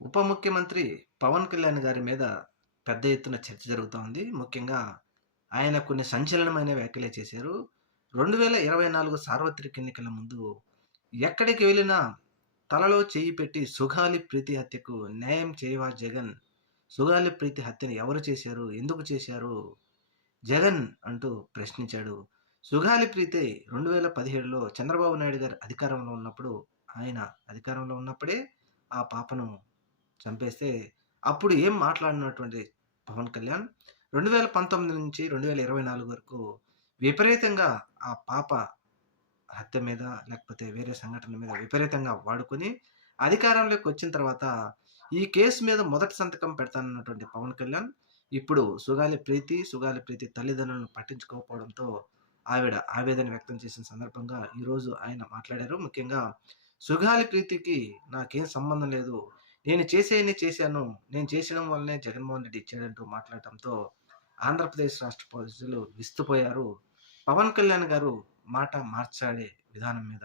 ఉప ముఖ్యమంత్రి పవన్ కళ్యాణ్ గారి మీద పెద్ద ఎత్తున చర్చ జరుగుతూ ఉంది. ముఖ్యంగా ఆయన కొన్ని సంచలనమైన వ్యాఖ్యలే చేశారు. రెండు వేల ఇరవై నాలుగు సార్వత్రిక ఎన్నికల ముందు ఎక్కడికి వెళ్ళినా తలలో చేయి పెట్టి సుగాలి ప్రీతి హత్యకు న్యాయం చేయవా జగన్? సుగాలి ప్రీతి హత్యను ఎవరు చేశారు? ఎందుకు చేశారు? జగన్ అంటూ ప్రశ్నించాడు. సుగాలి ప్రీతి రెండు వేల పదిహేడులో చంద్రబాబు నాయుడు గారు అధికారంలో ఉన్నప్పుడు ఆయన అధికారంలో ఉన్నప్పుడే ఆ పాపను చంపేస్తే అప్పుడు ఏం మాట్లాడినటువంటి పవన్ కళ్యాణ్? రెండు వేల పంతొమ్మిది నుంచి రెండు వేల ఇరవై నాలుగు వరకు విపరీతంగా ఆ పాప హత్య మీద లేకపోతే వేరే సంఘటన మీద విపరీతంగా వాడుకొని అధికారంలోకి వచ్చిన తర్వాత ఈ కేసు మీద మొదటి సంతకం పెడతానన్నటువంటి పవన్ కళ్యాణ్ ఇప్పుడు సుగాలి ప్రీతి సుగాలి ప్రీతి తల్లిదండ్రులను పట్టించుకోకపోవడంతో ఆవిడ ఆవేదన వ్యక్తం చేసిన సందర్భంగా ఈరోజు ఆయన మాట్లాడారు. ముఖ్యంగా సుగాలి ప్రీతికి నాకేం సంబంధం లేదు నేను చేసేయని చేశాను. నేను చేసిన వల్లనే జగన్మోహన్ రెడ్డి ఇచ్చాడంటూ మాట్లాడటంతో ఆంధ్రప్రదేశ్ రాష్ట్ర పోలీసులు విస్తుపోయారు. పవన్ కళ్యాణ్ గారు మాట మార్చాడే విధానం మీద.